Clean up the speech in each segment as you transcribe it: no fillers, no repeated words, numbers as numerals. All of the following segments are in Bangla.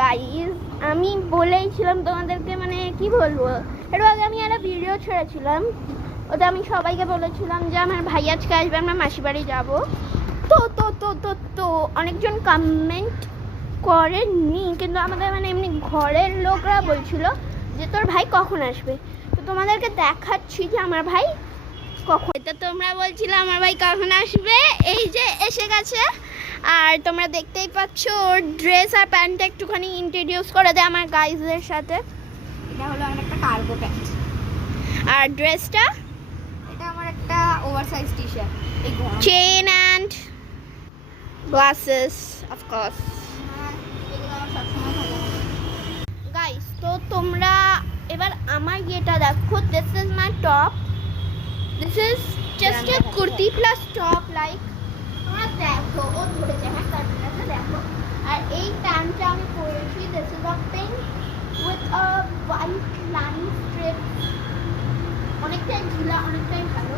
গাইজ আমি বলেইছিলাম তোমাদেরকে, মানে কি বলবো, এর আগে আমি একটা ভিডিও ছেড়েছিলাম, ওটা আমি সবাইকে বলেছিলাম যে আমার ভাই আজকে আসবে, আমরা মাসি বাড়ি যাবো। তো তো তো তো তো অনেকজন কমেন্ট করেননি, কিন্তু আমাদের মানে এমনি ঘরের লোকরা বলছিল যে তোর ভাই কখন আসবে। তো তোমাদেরকে দেখাচ্ছি যে আমার ভাই কখন, তো তোমরা বলছিলে আমার ভাই কখন আসবে, এই যে এসে গেছে। আর তোমরা দেখতেই পাচ্ছ ওর ড্রেস আর প্যান্টটা একটুখানি ইন্ট্রোডিউস করে দেয় আমার গাইজদের সাথে। এটা হলো আমার একটা কার্গো প্যান্ট, আর ড্রেসটা এটা আমার একটা ওভারসাইজ টি শার্ট। এই গরম চেন অ্যান্ড গ্লাসেস অফকোর্স। এগুলো আমার সবসময় থাকে। গাইস তো তোমরা এবার আমার ইয়েটা দেখো, this is my top, this is just a kurti plus top, like তোমরা দেখো ও ধরেছে, হ্যাঁ কাটটা দেখো। আর এই প্যান্টটা আমি পরেছি, this is a pink with a white line strip, অনেকটাই ঢিলা, অনেকটাই ভালো।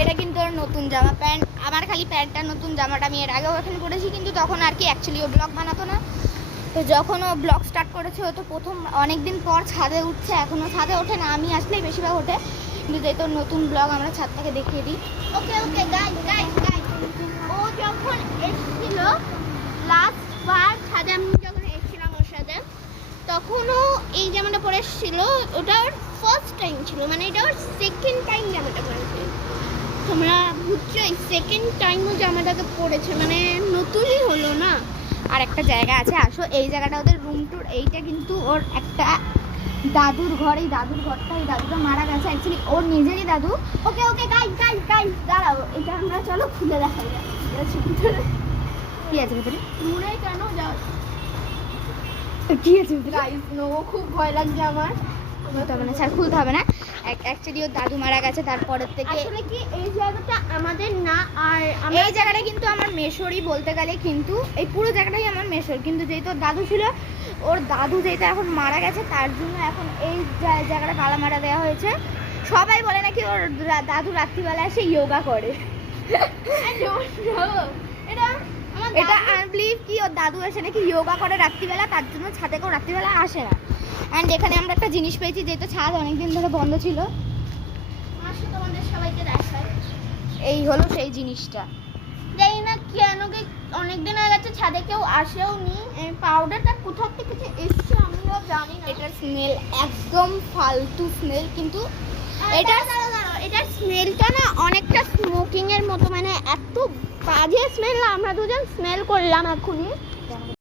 এটা কিন্তু ওর নতুন জামা প্যান্ট, আমার খালি প্যান্টটা নতুন, জামাটা আমি এর আগেও এখানে পরেছি, কিন্তু তখন আর কি অ্যাকচুয়ালি ও ব্লগ বানাতো না। তো যখন ও ব্লগ স্টার্ট করেছে, ও তো প্রথম অনেক দিন পর ছাদে উঠছে, এখনও ছাদে ওঠে না, আমি আসলেই বেশিরভাগ ওঠে, কিন্তু যেহেতু নতুন ব্লগ আমরা ছাদ থেকে দেখিয়ে দিই। ওকে ওকে গাইস গাইস গাইস, ও যখন এসেছিল লাস্ট বার ছাদে, আমি যখন এসেছিলাম ওর সাথে, তখনও এই জামাটা পরে এসেছিল, ওটা ওর ফার্স্ট টাইম ছিল, মানে এটা ওর সেকেন্ড টাইম জামাটা পরেছে। তোমরা বুঝছো, এই সেকেন্ড টাইমও জামাটাকে পরেছে, মানে নতুনই হলো না। আর একটা জায়গা আছে, আসো, এই জায়গাটা ওদের রুম টুর, এইটা কিন্তু ওর একটা দাদুর ঘর, এই দাদুর ঘরটা, এই দাদুটা মারা গেছে অ্যাকচুয়ালি ওর নিজেরই দাদু। ওকে ওকে গাইস গাইস গাইস দাঁড়াও, এটা আমরা চলো খুলে দেখা যায়। কি আছে ভেতরে? দূরে কেন যাও কি আছে ভেতরে? গাইস, নো খুব ভয় লাগছে আমার। খুলতে হবে না স্যার, খুলতে হবে না। অ্যাকচুয়ালি ওর দাদু মারা গেছে, তারপরের থেকে আসলে কি এই জায়গাটা আমাদের না, আর এই জায়গাটা কিন্তু আমার মেশোরই বলতে গেলে, কিন্তু এই পুরো জায়গাটাই আমার মেশোর, কিন্তু যেহেতু ওর দাদু ছিল, ওর দাদু যেহেতু এখন মারা গেছে, তার জন্য এখন এই জায়গাটা তালা মারা দেওয়া হয়েছে। সবাই বলে নাকি ওর দাদু রাত্রিবেলা এসে ইয়োগা করে। এটা আমার এটা আনবিলিভ কি ওর দাদু এসে নাকি ইয়োগা করে রাত্রিবেলা, তার জন্য ছাদে কেউ রাত্রিবেলা আসে না। অ্যান্ড এখানে আমরা একটা জিনিস পেয়েছি, যেহেতু ছাদ অনেকদিন ধরে বন্ধ ছিল, আসলে তোমাদের সবাইকে দেখাই। এই হলো সেই জিনিসটা। জানি না কেন কি অনেকদিন হয়ে গেছে ছাদে কেউ আসেও নি, পাউডারটা কোথা থেকে যে এসছে আমিও জানি না। এটার স্মেল একদম ফালতু স্মেল, কিন্তু এটা এটার স্মেলটা না অনেকটা স্মোকিং এর মতো, মানে এত বাজে স্মেল, আমরা দুজন স্মেল করলাম এখনই।